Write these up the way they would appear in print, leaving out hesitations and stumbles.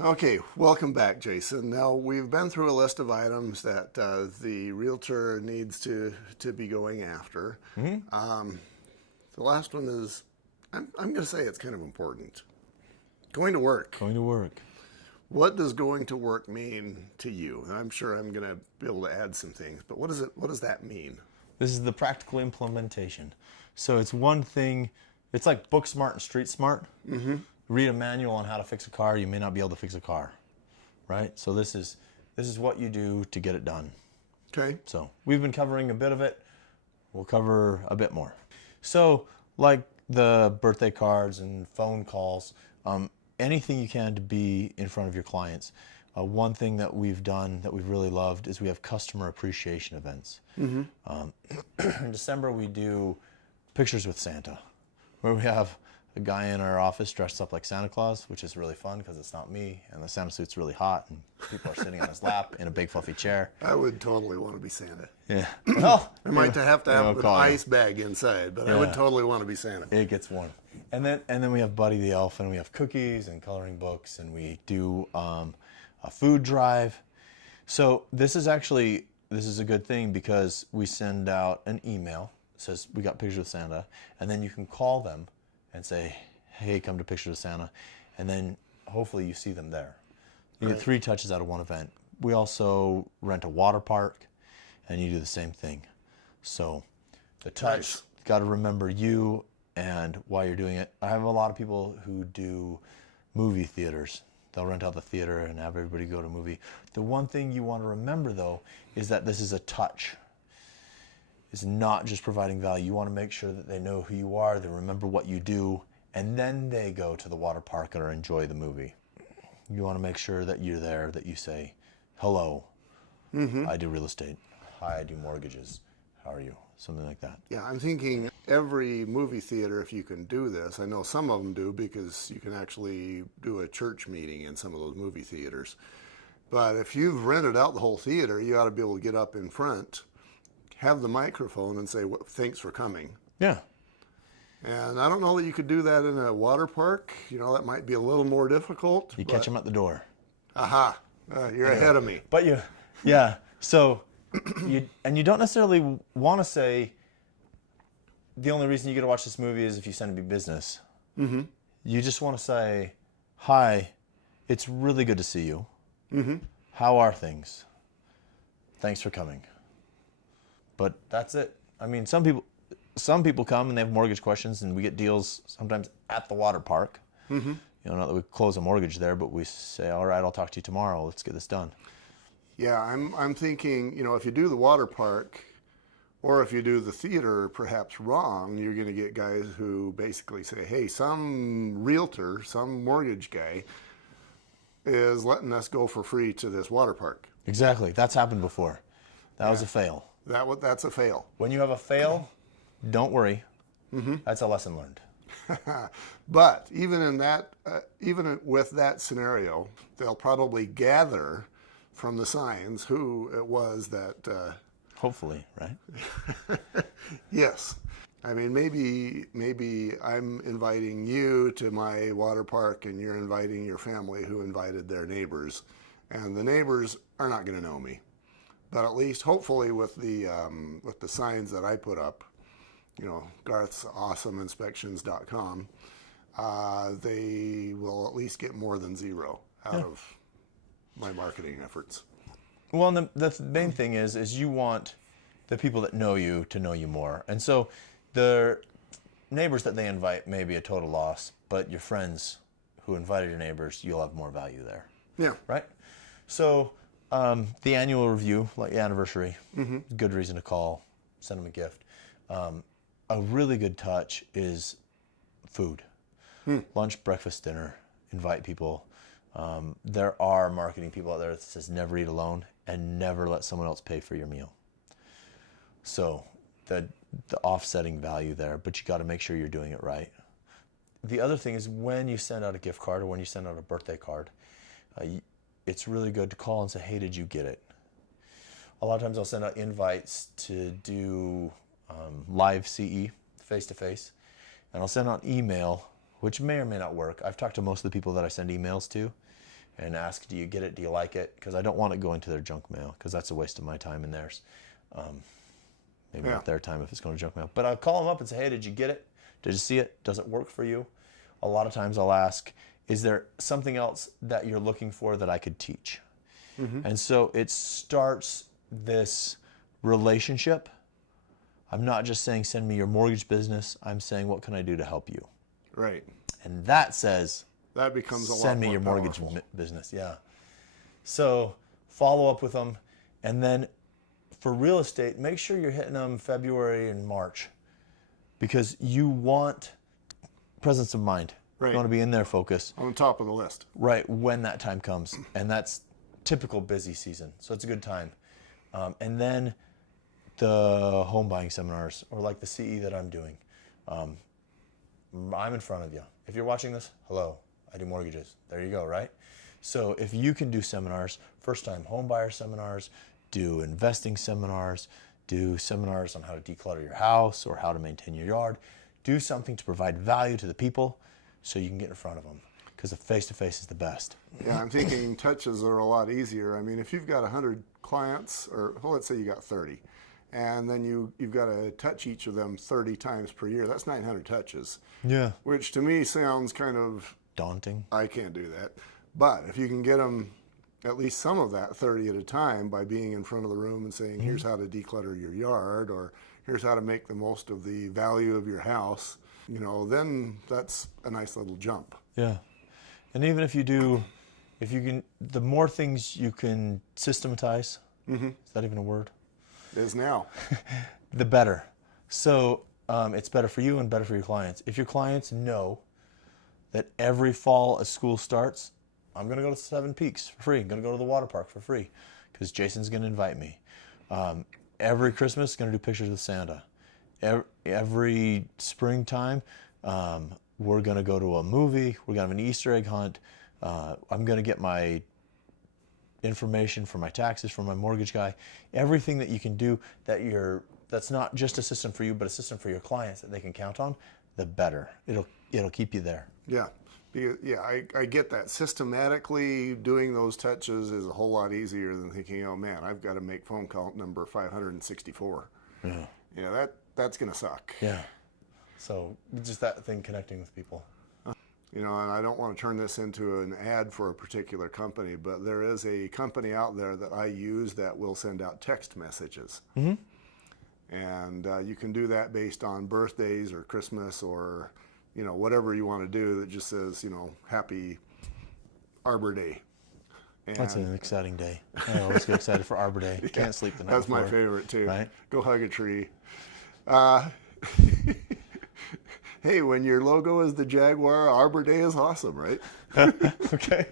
Okay, welcome back, Jason. Now, we've been through a list of items that the realtor needs to be going after. The last one is, I'm going to say it's kind of important. Going to work. Going to work. What does going to work mean to you? And I'm sure I'm going to be able to add some things, but what does that mean? This is the practical implementation. So it's one thing, it's like book smart and street smart. Read a manual on how to fix a car, you may not be able to fix a car, right? So this is what you do to get it done. Okay. So we've been covering a bit of it. We'll cover a bit more. So like the birthday cards and phone calls, anything you can to be in front of your clients. One thing that we've done that we've really loved is we have customer appreciation events. In December we do Pictures with Santa, where we have a guy in our office dressed up like Santa Claus, which is really fun because it's not me, and the Santa suit's really hot, and people are sitting on his lap in a big fluffy chair. I would totally want to be Santa. Yeah. Well, I might have to have an ice bag inside, but I would totally want to be Santa. It gets warm. And then we have Buddy the Elf, and we have cookies and coloring books, and we do a food drive. So this is a good thing because we send out an email that says we got Pictures with Santa, and then you can call them and say, hey, come to Pictures with Santa, and then hopefully you see them there. You get 3 touches out of one event. We also rent a water park, and you do the same thing. So the touch, got to remember you and why you're doing it. I have a lot of people who do movie theaters. They'll rent out the theater and have everybody go to a movie. The one thing you want to remember, though, is that this is a touch. It's not just providing value. You want to make sure that they know who you are, they remember what you do, and then they go to the water park or enjoy the movie. You want to make sure that you're there, that you say, hello, I do real estate. Hi, I do mortgages. How are you? Something like that. Yeah, I'm thinking every movie theater, if you can do this, I know some of them do because you can actually do a church meeting in some of those movie theaters. But if you've rented out the whole theater, you ought to be able to get up in front, have the microphone and say, well, thanks for coming. Yeah. And I don't know that you could do that in a water park. You know, that might be a little more difficult. You catch them at the door. Aha, you're ahead of me. But yeah. So you don't necessarily want to say the only reason you get to watch this movie is if you send me business. You just want to say, hi, it's really good to see you. How are things? Thanks for coming. But that's it. I mean, some people come and they have mortgage questions, and we get deals sometimes at the water park. You know, not that we close a mortgage there, but we say, all right, I'll talk to you tomorrow. Let's get this done. Yeah, I'm thinking, you know, if you do the water park or if you do the theater perhaps wrong, you're going to get guys who basically say, hey, some realtor, some mortgage guy is letting us go for free to this water park. Exactly. That's happened before. That was a fail. That's a fail. When you have a fail, don't worry. That's a lesson learned. But even with that scenario, they'll probably gather from the signs who it was that. Hopefully, right? Yes. I mean, maybe I'm inviting you to my water park, and you're inviting your family who invited their neighbors, and the neighbors are not going to know me. But at least, hopefully, with the signs that I put up, you know, GarthsAwesomeInspections.com, they will at least get more than 0 out of my marketing efforts. Well, and the main thing is you want the people that know you to know you more. And so the neighbors that they invite may be a total loss, but your friends who invited your neighbors, you'll have more value there. Yeah. Right? So the annual review, like anniversary, good reason to call, send them a gift. A really good touch is food. Lunch, breakfast, dinner, invite people. There are marketing people out there that says never eat alone and never let someone else pay for your meal. So the offsetting value there, but you got to make sure you're doing it right. The other thing is when you send out a gift card or when you send out a birthday card, it's really good to call and say, hey, did you get it? A lot of times I'll send out invites to do live CE, face-to-face, and I'll send out email, which may or may not work. I've talked to most of the people that I send emails to, and ask, do you get it? Do you like it? Because I don't want it going to their junk mail, because that's a waste of my time and theirs. Maybe Yeah. not their time if it's going to junk mail. But I'll call them up and say, hey, did you get it? Did you see it? Does it work for you? A lot of times I'll ask, is there something else that you're looking for that I could teach? And so it starts this relationship. I'm not just saying, send me your mortgage business. I'm saying, what can I do to help you? Right. And that says, That becomes a lot send me more your mortgage powerful. business. Yeah. So follow up with them. And then for real estate, make sure you're hitting them February and March, because you want presence of mind. Right. You want to be in their focus On the top of the list. right when that time comes. And that's typical busy season. So it's a good time. And then the home buying seminars, or like the CE that I'm doing. I'm in front of you. If you're watching this, hello, I do mortgages. There you go, right? So if you can do seminars, first time home buyer seminars, do investing seminars, do seminars on how to declutter your house or how to maintain your yard, do something to provide value to the people so you can get in front of them, because the face-to-face is the best. Yeah, I'm thinking touches are a lot easier. I mean, if you've got 100 clients, or well, let's say you got 30, and then you've got to touch each of them 30 times per year, that's 900 touches, Yeah. which to me sounds kind of, Daunting. I can't do that. But if you can get them at least some of that 30 at a time by being in front of the room and saying, here's how to declutter your yard, or here's how to make the most of the value of your house, you know, then that's a nice little jump. Yeah. And even if you do, if you can, the more things you can systematize, is that even a word? It is now. The better. So it's better for you and better for your clients. If your clients know that every fall as school starts, I'm going to go to Seven Peaks for free. I'm going to go to the water park for free because Jason's going to invite me. Every Christmas, going to do pictures with Santa. Every springtime, we're going to go to a movie. We're going to have an Easter egg hunt. I'm going to get my information for my taxes from my mortgage guy. Everything that you can do that's not just a system for you, but a system for your clients that they can count on, the better. It'll keep you there. Yeah. Yeah, I get that. Systematically doing those touches is a whole lot easier than thinking, oh man, I've got to make phone call number 564. Yeah. Yeah, that's going to suck. Yeah. So just that thing, connecting with people. You know, and I don't want to turn this into an ad for a particular company, but there is a company out there that I use that will send out text messages. And you can do that based on birthdays or Christmas or, you know, whatever you want to do that just says, you know, happy Arbor Day. And That's an exciting day. I always get excited for Arbor Day. Can't sleep the night that's before. my favorite too. Right? Go hug a tree. Hey, when your logo is the Jaguar, Arbor Day is awesome, right? Okay.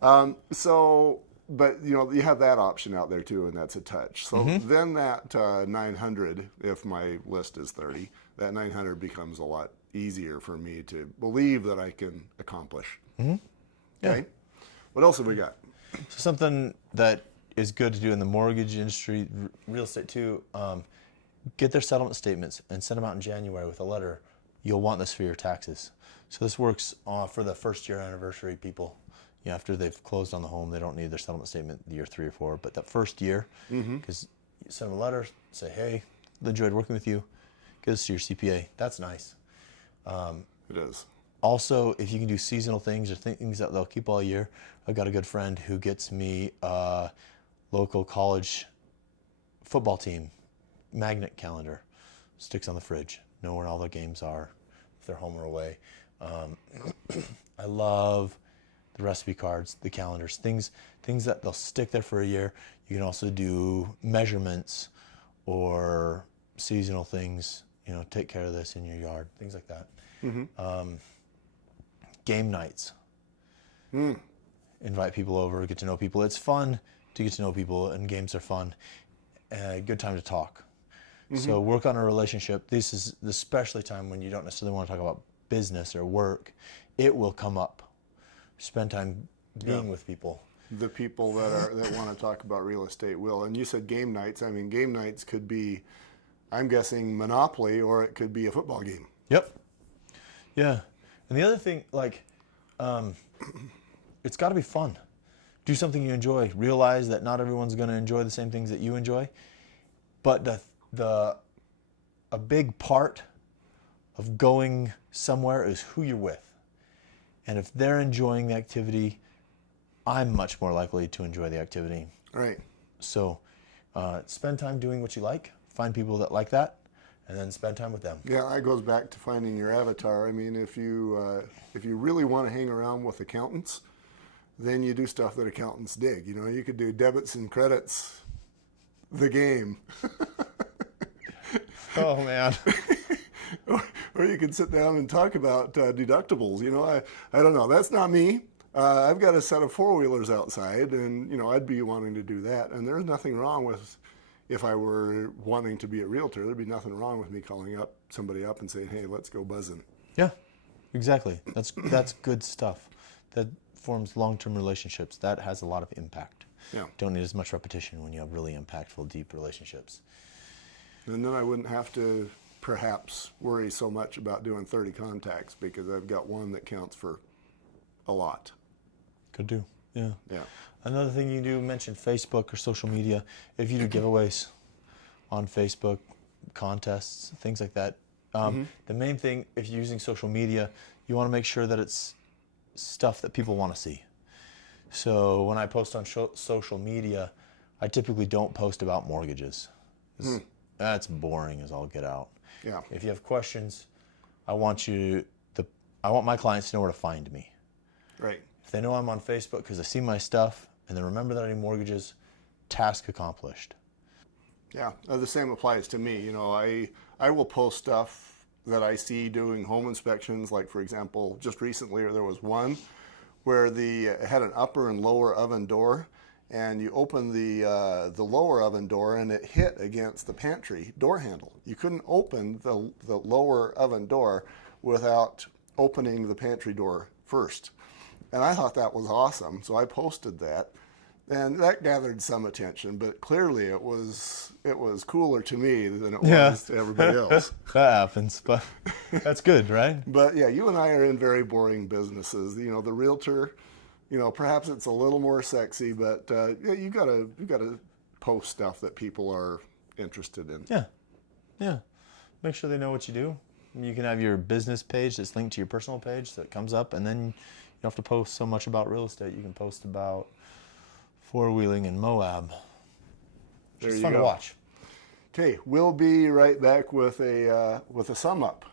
But you know, you have that option out there too, and that's a touch. So then that 900, if my list is 30, that 900 becomes a lot easier for me to believe that I can accomplish. Okay. What else have we got? So something that is good to do in the mortgage industry, real estate too, get their settlement statements and send them out in January with a letter. You'll want this for your taxes. So this works for the first year anniversary people. You know, after they've closed on the home, they don't need their settlement statement year 3 or 4. But that first year, because you send them a letter, say, hey, enjoyed working with you. Give this to your CPA. That's nice. It is. Also, if you can do seasonal things or things that they'll keep all year, I've got a good friend who gets me a local college football team magnet calendar, sticks on the fridge, know where all the games are, if they're home or away. I love the recipe cards, the calendars, things that they'll stick there for a year. You can also do measurements or seasonal things, you know, take care of this in your yard, things like that. Game nights. Invite people over, get to know people. It's fun to get to know people, and games are fun. Good time to talk. So work on a relationship. This is the especially time when you don't necessarily want to talk about business or work. It will come up. Spend time being with people. The people that want to talk about real estate will. And you said game nights. I mean, game nights could be, I'm guessing, Monopoly, or it could be a football game. Yep. Yeah. And the other thing, like, it's got to be fun. Do something you enjoy. Realize that not everyone's going to enjoy the same things that you enjoy. But a big part of going somewhere is who you're with. And if they're enjoying the activity, I'm much more likely to enjoy the activity. Right. So spend time doing what you like. Find people that like that, and then spend time with them. Yeah, that goes back to finding your avatar. I mean, if you really want to hang around with accountants, then you do stuff that accountants dig. You know, you could do debits and credits, the game. Oh, man. Or you could sit down and talk about deductibles. You know, I don't know. That's not me. I've got a set of four-wheelers outside, and, you know, I'd be wanting to do that. And there's nothing wrong with, if I were wanting to be a realtor, there'd be nothing wrong with me calling up somebody up and saying, hey, let's go buzzing. Yeah, exactly. That's good stuff. That forms long-term relationships. That has a lot of impact. Yeah. Don't need as much repetition when you have really impactful, deep relationships. And then I wouldn't have to perhaps worry so much about doing 30 contacts because I've got one that counts for a lot. Could do. Yeah. Yeah. Another thing you do, mention Facebook or social media. If you do giveaways on Facebook, contests, things like that. The main thing, if you're using social media, you want to make sure that it's stuff that people want to see. So when I post on social media, I typically don't post about mortgages. That's boring as all get out. Yeah. If you have questions, I want my clients to know where to find me. Right. If they know I'm on Facebook because they see my stuff and they remember that I do mortgages, task accomplished. Yeah. The same applies to me. You know, I will post stuff that I see doing home inspections. Like, for example, just recently there was one where it had an upper and lower oven door, and you open the lower oven door and it hit against the pantry door handle. You couldn't open the lower oven door without opening the pantry door first. And I thought that was awesome, so I posted that. And that gathered some attention, but clearly it was cooler to me than it was to everybody else. That happens, but that's good, right? But yeah, you and I are in very boring businesses. You know, the realtor, you know, perhaps it's a little more sexy, but yeah, you gotta post stuff that people are interested in. Yeah. Make sure they know what you do. You can have your business page that's linked to your personal page that comes up, and then you don't have to post so much about real estate. You can post about four-wheeling in Moab. It's fun to watch. Okay, we'll be right back with a sum up.